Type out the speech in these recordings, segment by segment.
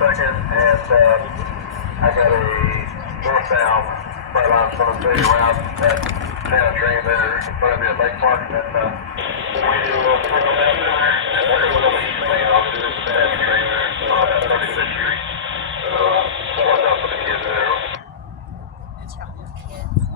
Second, and I got a northbound Brightline coming through around that town train there in front of me at Lake Park, and we do a little circle down there, and we're going to be playing off to this town train there, so that's 36th Street, so watch out for the kids there. That's right, the kids.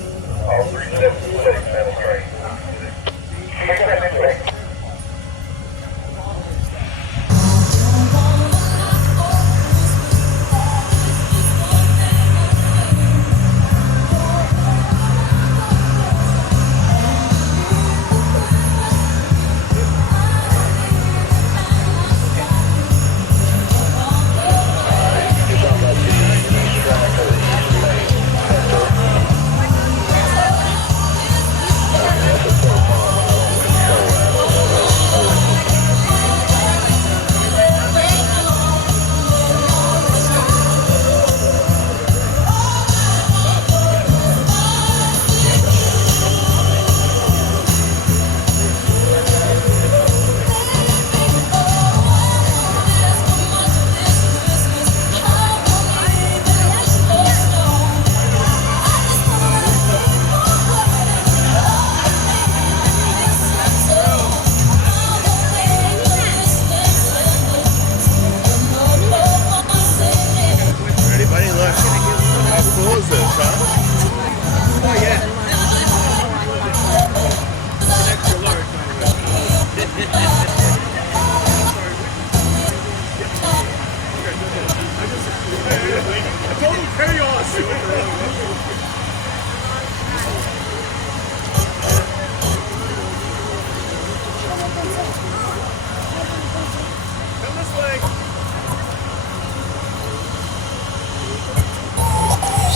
All 376 penetrate.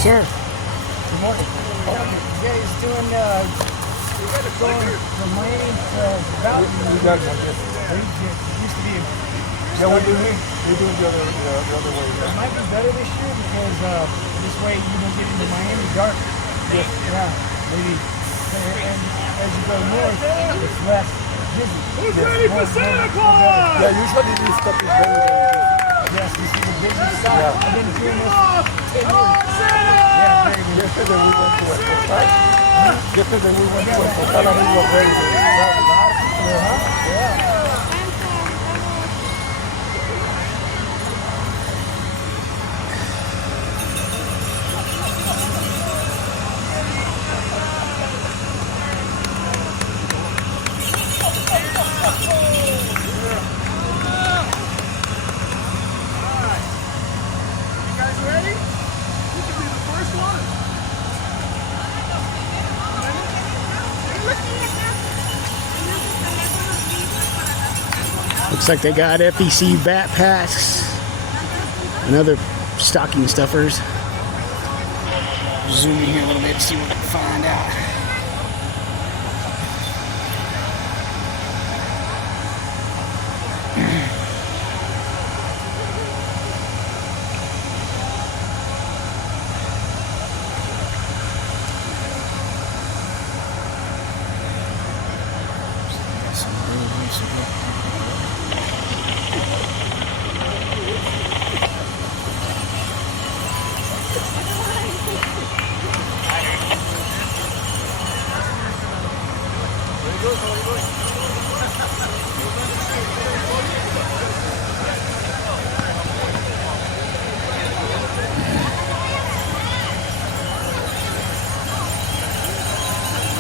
Sir. Good morning. You guys doing, going from Miami to Mountain? We got one, yes. Used to be. Yeah, we're doing the other way. It might be better this year because this way you don't get into Miami dark. Yes. Yeah, maybe. And as you go north, it's less busy. Who's ready for Santa Claus? Yeah, usually this stuff is very Yes, this is the business side. Yeah. I've been doing this 10 years. Yeah, very good. Yesterday we went to a hotel. Yesterday we went to a hotel and it was very good. Yeah. Looks like they got FEC backpacks and other stocking stuffers. Zoom in here a little bit to see what we can find out.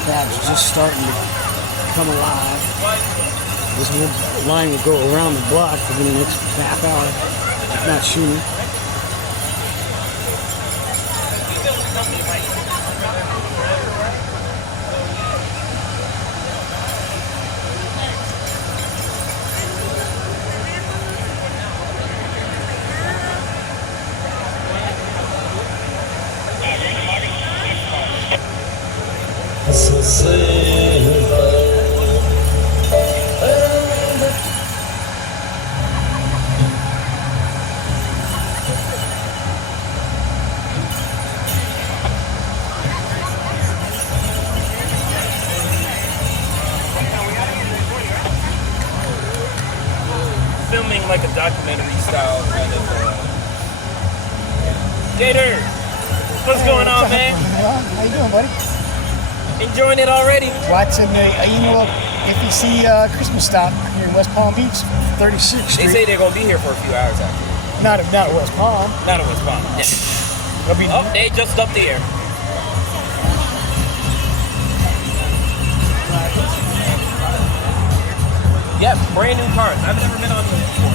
Crowd's just starting to come alive. This line will go around the block within the next half hour, if not sooner. Filming like a documentary style kind of. Gator, what's going on, man? How you doing, buddy? Enjoying it already? Watching the annual FEC Christmas stop here in West Palm Beach, 36th They Street. say they're gonna be here for a few hours after. Not at West Palm. Not in West Palm. Yeah. They'll be Oh, they just up there. Yeah, brand new cars. I've never been on these before.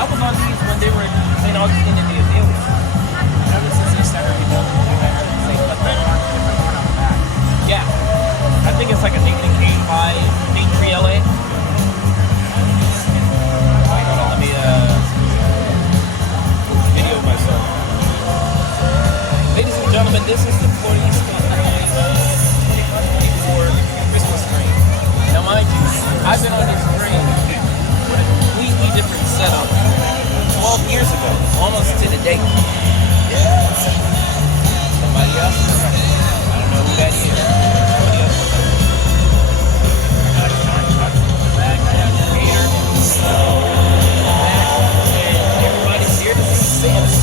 I was on these when they were in St. Augustine, India. Ever since they started rebuilding, they put that on a different one on the back. Yeah, I think it's like a D3 LA. Hold on, let me video myself. Ladies and gentlemen, this is the 40th Christmas train. Now mind you, I've been on this train with a completely different setup 12 years ago, almost to the date. Somebody else? I don't know who that is. Somebody else. I got the back, I got the hater. And everybody's here to see Santa.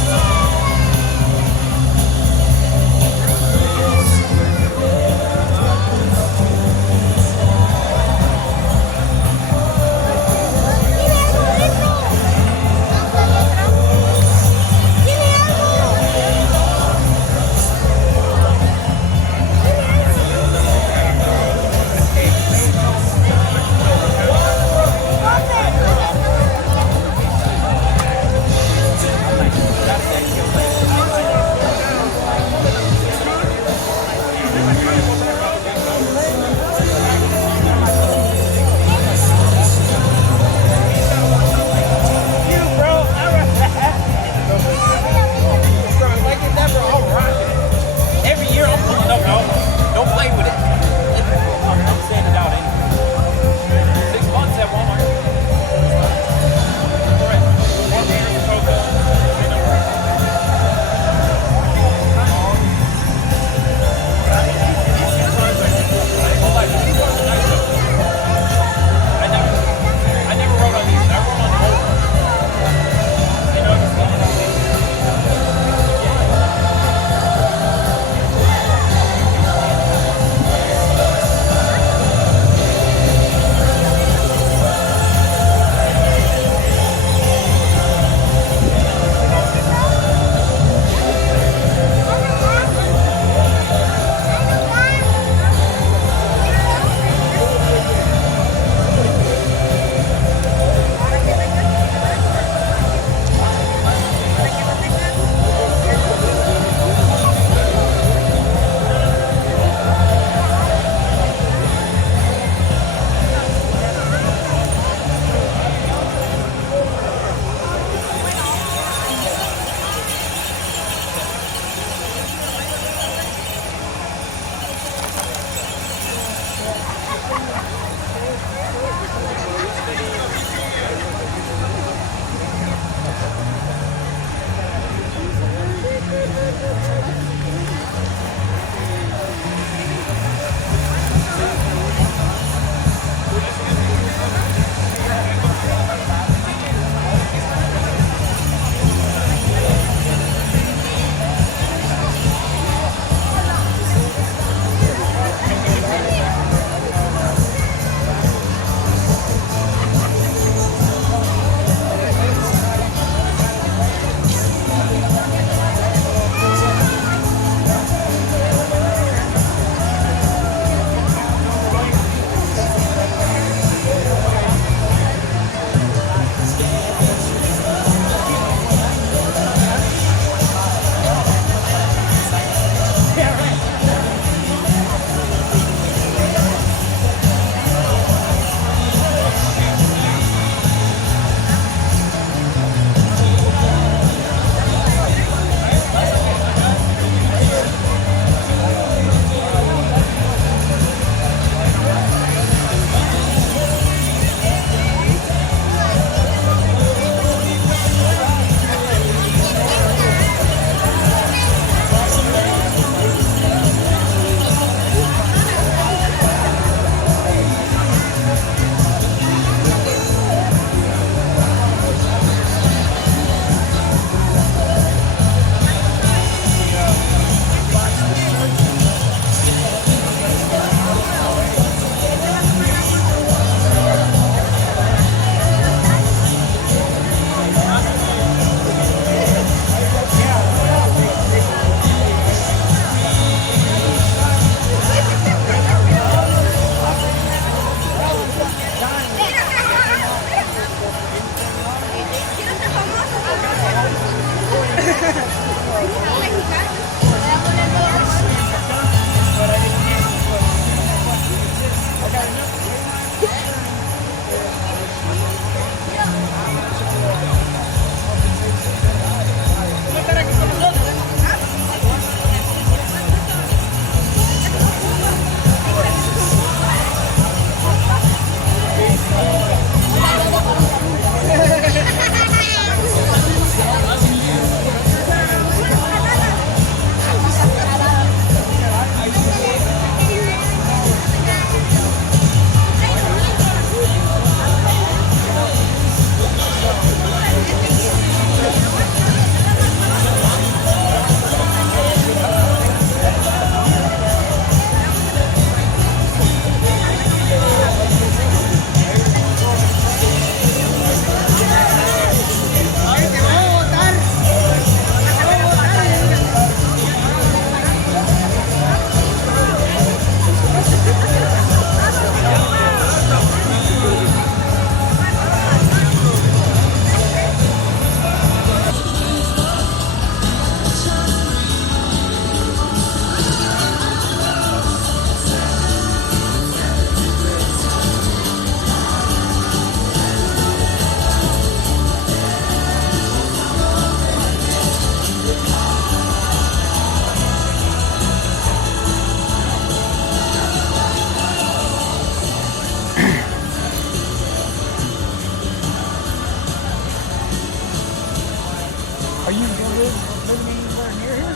Are you living anywhere near here?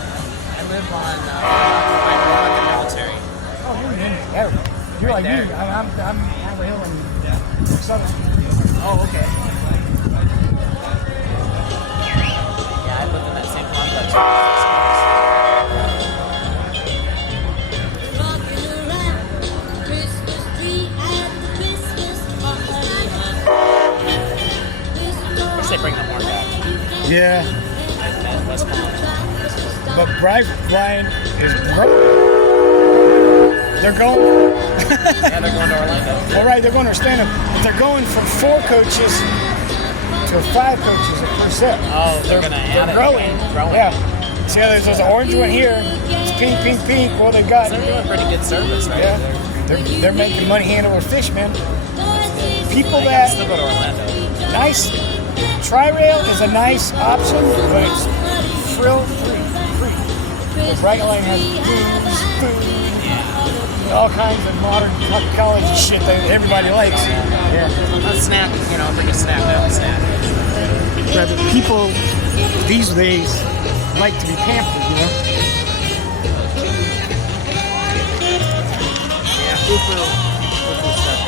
I live on the military. Oh, you're in there. You're like there. me. I'm over hill in Southern. Oh, okay. Yeah, I lived in that same complex. They bring the horn back. Yeah. That's But Brightline is broke. They're going. yeah, they're going to Orlando. All right, they're going to stand up. They're going from 4 coaches to 5 coaches per set. Oh, they're going to add They're it. growing. Yeah. See, there's an orange one here. It's pink, pink, pink. Well, they got. So they're doing pretty good service, right? Yeah. They're making money hand over fist, man. People I gotta that still go to Orlando. nice. Tri-rail is a nice option, but it's frill-free. The Brightline has food, all kinds of modern college shit that everybody likes. Yeah. A snack, you know, bring a snack down, snack. But people these days like to be pampered, you know? Yeah, food stuff.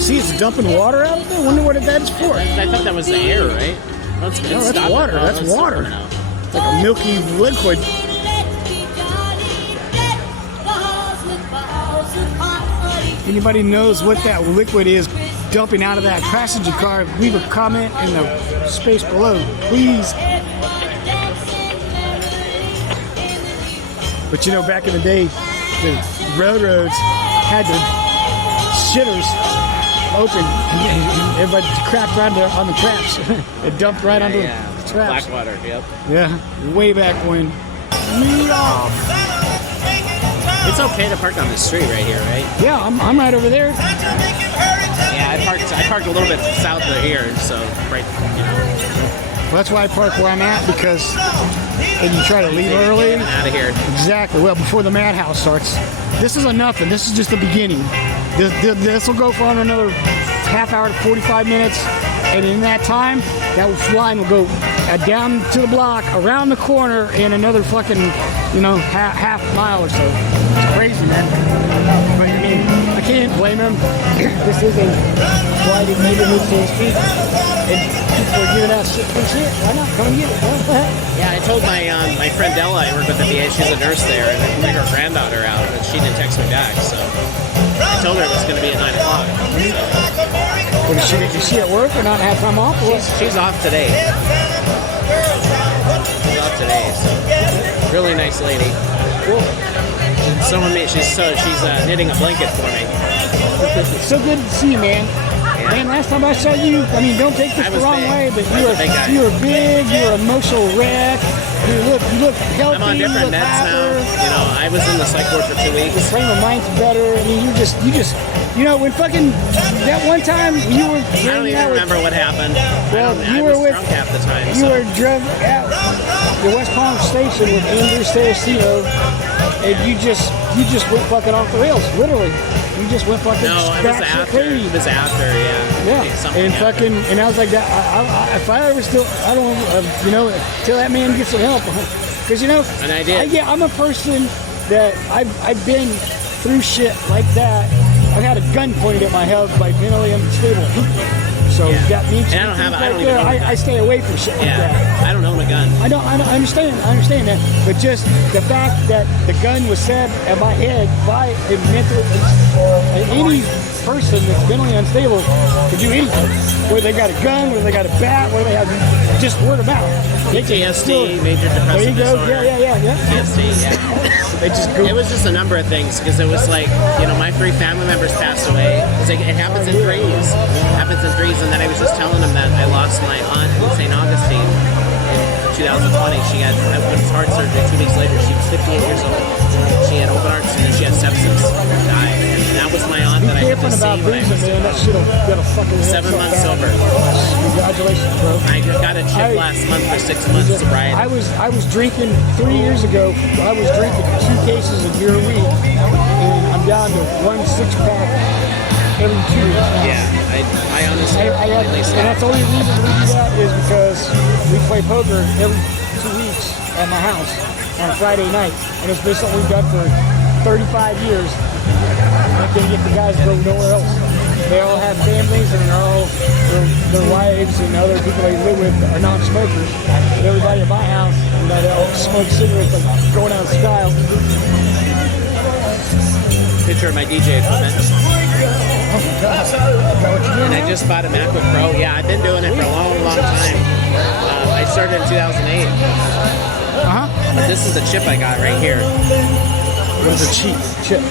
See, it's dumping water out of there? I wonder what that is for. I thought that was the air, right? No, that's water. That's water. It's like a milky liquid. Anybody knows what that liquid is dumping out of that passenger car, leave a comment in the space below, please. But you know, back in the day, the railroads had the shitters open, and everybody crapped right on the traps. It dumped right onto the traps. Blackwater, yep. Yeah, way back when. It's okay to park on the street right here, right? Yeah, I'm right over there. Yeah, I parked a little bit south of here, so right, you know. Well, that's why I park where I'm at, because when you try to leave early. Out of here. Exactly. Well, before the madhouse starts. This is a nothing. This is just the beginning. This will go for another half hour to 45 minutes, and in that time, that line will go down to the block, around the corner, and another fucking, half mile or so. It's crazy, man. But I mean, I can't blame him. This is a blighted neighborhood, so to speak, and people are giving us shit. Why not? Come and get it. Yeah, I told my friend Della, I work with the VA, she's a nurse there, and I bring her granddaughter out, but she didn't text me back, so. I told her it was going to be at 9 o'clock. Well, is she at work or not have time off? Or what? She's off today. She's off today, so really nice lady. Cool. She's knitting a blanket for me. It's so good to see you, man. Man, last time I saw you, I mean, don't take this the wrong way, but you were big, you were emotional wreck. You look healthy. I'm on different meds now. You know, I was in the psych ward for 2 weeks. Your frame of mind's better. I mean, you just, when fucking that one time you were. I don't even remember what happened. Well, I was drunk half the time. You were drunk at the West Palm Station with Andrew Saraceno, and you just went fucking off the rails, literally. You just went fucking. No, it was after. Crazy. It was after, yeah. And fucking, and I was like that. If I ever still, I don't, till that man gets some help, because And I did. I'm a person that I've been through shit like that. I've had a gun pointed at my head by mentally unstable people. So that means and I stay away from shit like that. I don't own a gun. I understand that. But just the fact that the gun was set at my head by a mentally any person that's mentally unstable to do anything. Whether they got a gun, whether they got a bat, whether they have just word of mouth. PTSD, major depressive disorder. Yeah. PTSD, yeah. They just go. It was just a number of things because it was like, my 3 family members passed away. It happens in threes. And then I was just telling them that I lost my aunt in St. Augustine in 2020. She had heart surgery 2 weeks later. She was 58 years old. She had open heart and then she had sepsis. Died. And that was my aunt that I had to see when I was that shit'll fucking 7 months sober. Congratulations, bro. I got a chip last month for 6 months sobriety. I was drinking 3 years ago. I was drinking 2 cases of beer a week, and I'm down to 1 6-pack every 2 weeks. Yeah, I honestly and that's the only reason we do that is because we play poker every 2 weeks at my house on a Friday night, and it's been something we've done for 35 years. I can't get the guys to go nowhere else. They all have families, and their wives and other people they live with are non-smokers. And everybody at my house, they all smoke cigarettes like going out of style. Picture of my DJ equipment. Oh my God. And I just bought a MacBook Pro. Yeah, I've been doing it for a long, long time. I started in 2008. But this is the chip I got right here. What is a chip?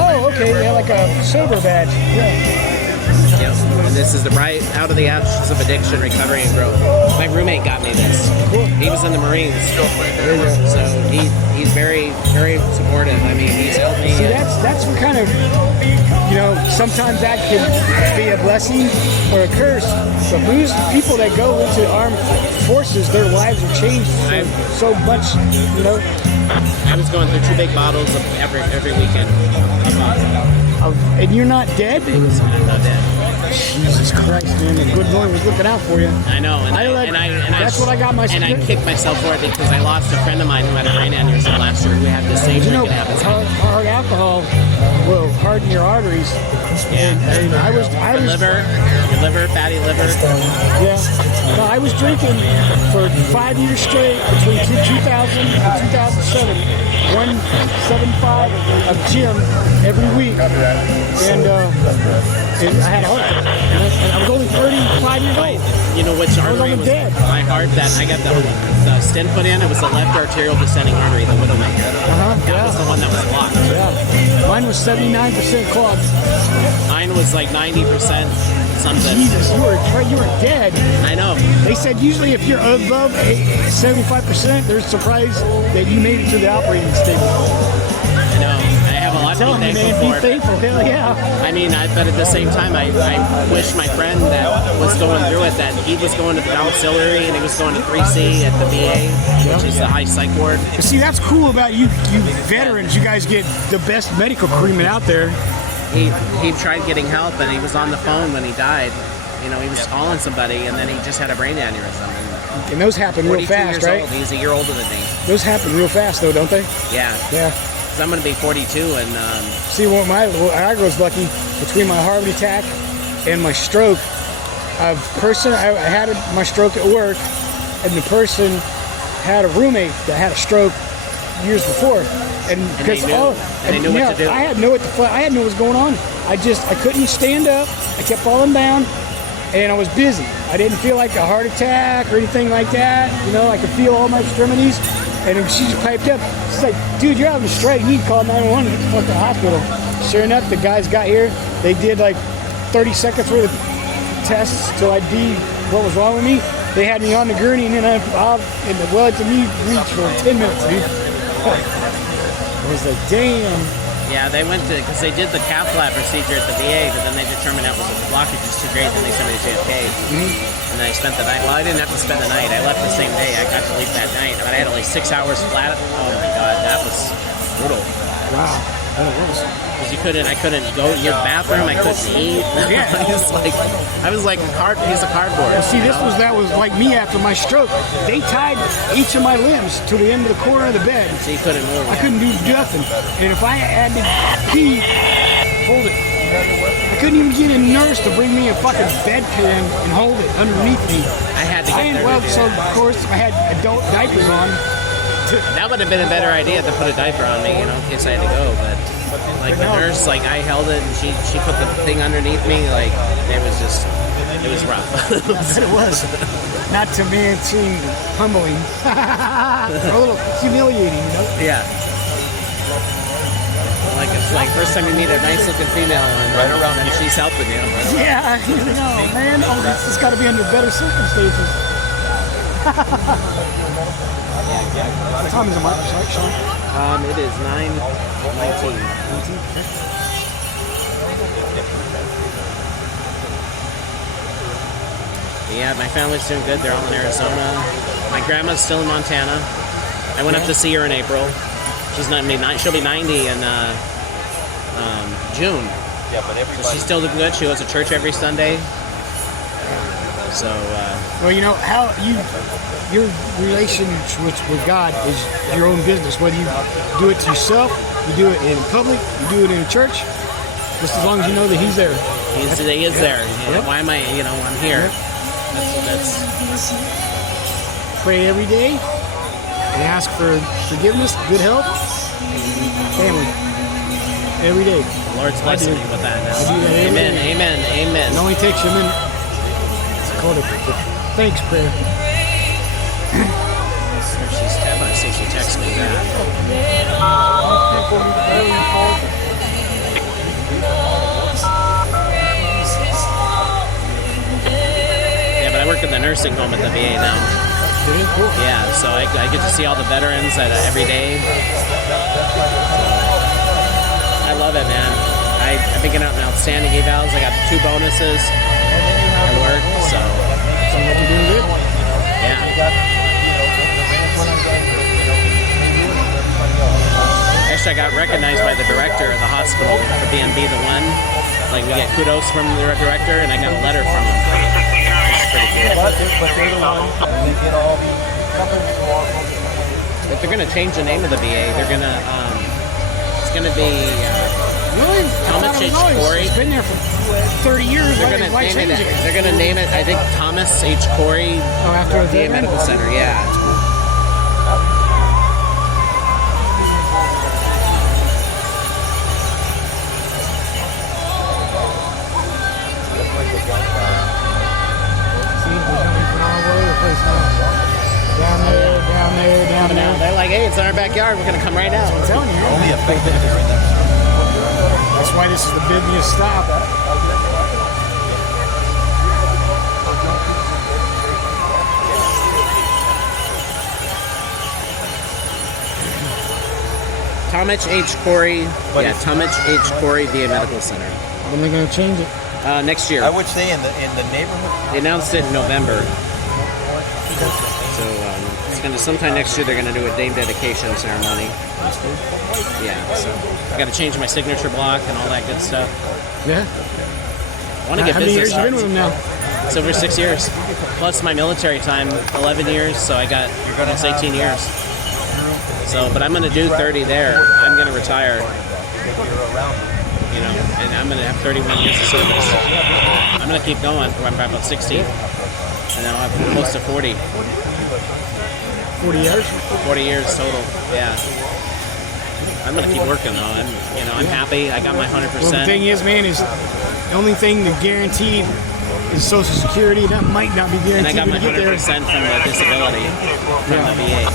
Oh, okay. Yeah, like a sober badge. Yeah. Yep. And this is the Bright Out of the Ashes of Addiction, Recovery and Growth. My roommate got me this. Cool. He was in the Marines. So he's very, very supportive. I mean, he's helped me. See, that's what kind of, sometimes that can be a blessing or a curse. But most people that go into armed forces, their lives are changed so much, I was going through 2 big bottles of every weekend. And you're not dead? I'm not dead. Jesus Christ, man! The good Lord was looking out for you. I know, that's what I got myself. And I kicked myself for it because I lost a friend of mine who had a brain aneurysm last year. We had the same drinking habits. Hard alcohol will harden your arteries. Yeah, and I was your liver, fatty liver. Yeah, no, I was drinking for 5 years straight between 2000 and 2007. 175 of gym every week, and I had a heart attack. And I was only 35 years old. You know which artery was dead. My heart that I got the stent put in? It was the left arterial descending artery, the widowmaker. That was the one that was blocked. Yeah. Mine was 79% clogged. Mine was like 90% something. Jesus, you were dead. I know. They said usually if you're above 75%, they're surprised that you made it to the operating table. I know. I have a lot to be thankful for. Be thankful, hell yeah. I mean, but at the same time, I wish my friend that was going through it that he was going to the auxiliary and he was going to 3C at the VA, which is the high psych ward. See, that's cool about you veterans. You guys get the best medical treatment out there. He tried getting help and he was on the phone when he died. He was calling somebody and then he just had a brain aneurysm. And those happen real fast, right? Old. He's a year older than me. Those happen real fast, though, don't they? Yeah. Yeah. Because I'm going to be 42 and... See, I was lucky between my heart attack and my stroke. I had my stroke at work, and the person had a roommate that had a stroke years before, and they because knew- and they knew what to do. I had no what was going on. I couldn't stand up. I kept falling down, and I was busy. I didn't feel like a heart attack or anything like that. You know, I could feel all my extremities. And then she just piped up. She's like, dude, you're having a stroke. You need to call 911 and get the fuck to the hospital. Sure enough, the guys got here. They did like 30 seconds worth of tests till I'd be what was wrong with me. They had me on the gurney, and then and the blood to me reached for 10 minutes, dude. I was like, damn. Yeah, they went to, because they did the cath lab procedure at the VA, but then they determined that was the blockage was too great, then they sent me to JFK. And then I spent the night. Well, I didn't have to spend the night. I left the same day. I got to leave that night. But I had only 6 hours flat. Oh my God, that was brutal. Wow. Because I couldn't go to your bathroom. I couldn't eat. Yeah. I was like a piece of cardboard. Well, see, that was like me after my stroke. They tied each of my limbs to the end of the corner of the bed. So you couldn't move. I couldn't do nothing. And if I had to pee, hold it. I couldn't even get a nurse to bring me a fucking bedpan and hold it underneath me. I had to get there. Well, to do so that. of course I had adult diapers on. That would have been a better idea to put a diaper on me, in case I had to go. But like the nurse, like I held it and she put the thing underneath me. Like it was rough. It was. Not to me, it seemed humbling. A little humiliating, you know? Yeah. Like it's like first time you meet a nice looking female and then she's helping you. Yeah, you know, man. Oh, this has got to be under better circumstances. What time is it, Mark? Sorry, Sean. It is 9:19. Yeah, my family's doing good. They're all in Arizona. My grandma's still in Montana. I went up to see her in April. She'll be 90 in June. Yeah, but everybody. So she's still doing good. She goes to church every Sunday. So. Well, you know how your relationship with God is your own business. Whether you do it to yourself, you do it in public, you do it in church. Just as long as you know that He's there. He is there. Yep. Why am I? I'm here. Yep. That's Pray every day and ask for forgiveness, good health, family. Every day. the Lord's blessing me with that now. I do that every Amen. day. Amen. Amen. It only takes you a minute. It's called a thanks prayer. I see she texted me back. Yeah, but I work in the nursing home at the VA now. Very cool. Yeah, so I get to see all the veterans every day. So, I love it, man. I've been getting out in outstanding evals. I got 2 bonuses at work, so Sounds like you're doing good. yeah. Actually, I got recognized by the director of the hospital for being Be the One. Like, we get kudos from the director, and I got a letter from him. It's pretty cool. But they're the ones that get all the companies involved. If they're going to change the name of the VA, they're going to, it's going to be, Really? Thomas H. Corey. It's been there for 30 years. they're going to Why name change it, it? they're going to name it, I think, Thomas H. Corey Oh, after a VA veteran? Medical Center, yeah. See, they're coming from all over the place now. Down there, down there, down Now, there. they're like, hey, it's in our backyard, we're going to come right out. I'm telling you. Only affected if they're in there. That's why this is the busiest stop. Thomas H. Corey, Thomas H. Corey VA Medical Center. When are they going to change it? Next year. I would say in the neighborhood. They announced it in November. So it's going to sometime next year. They're going to do a name dedication ceremony. Yeah, so I got to change my signature block and all that good stuff. Yeah. I want to get How many years business. you been with them now? It's over 6 years, plus my military time, 11 years. So I got almost 18 years. So, but I'm going to do 30 there. I'm going to retire. You know, and I'm going to have 31 years of service. I'm going to keep going. I'm about 60. and now I have close to 40. 40 years? 40 years total. Yeah. I'm gonna keep working though. I'm happy. I got my 100%. Well, the thing is, man, is the only thing that guaranteed is Social Security. That might not be guaranteed. And I got my when you get 100% there. from the disability from the VA.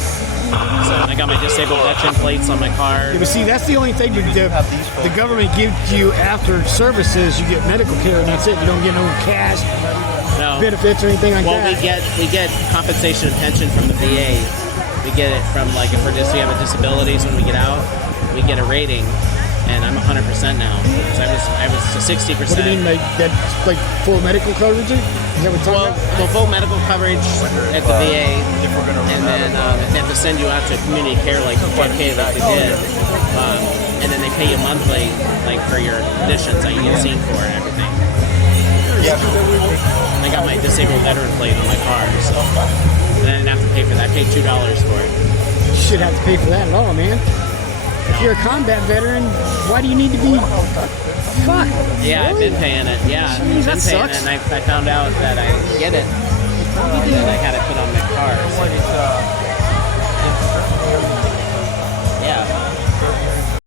So I got my disabled veteran plates on my car. Yeah, but see, that's the only thing that the government gives you after services. You get medical care, and that's it. You don't get no cash No. benefits or anything like Well, that. we get compensation and pension from the VA. We get it from like if we have a disabilities when we get out, we get a rating, and I'm 100% now. Because I was to 60%. What do you mean, like that? Like full medical coverage? Is that what you're talking about? Well, full medical coverage at the VA, and then they have to send you out to community care like FEC like they did, and then they pay you monthly like for your conditions that you get seen for and everything. I got my disabled veteran plate on my car, so and I didn't have to pay for that. I paid $2 for it. You shouldn't have to pay for that at all, man. If you're a combat veteran, why do you need to be? Fuck. Yeah, I've really? been paying it. Yeah, Jeez, I've been that paying sucks. it, and I found out that I get it, and I had it put on my car. So.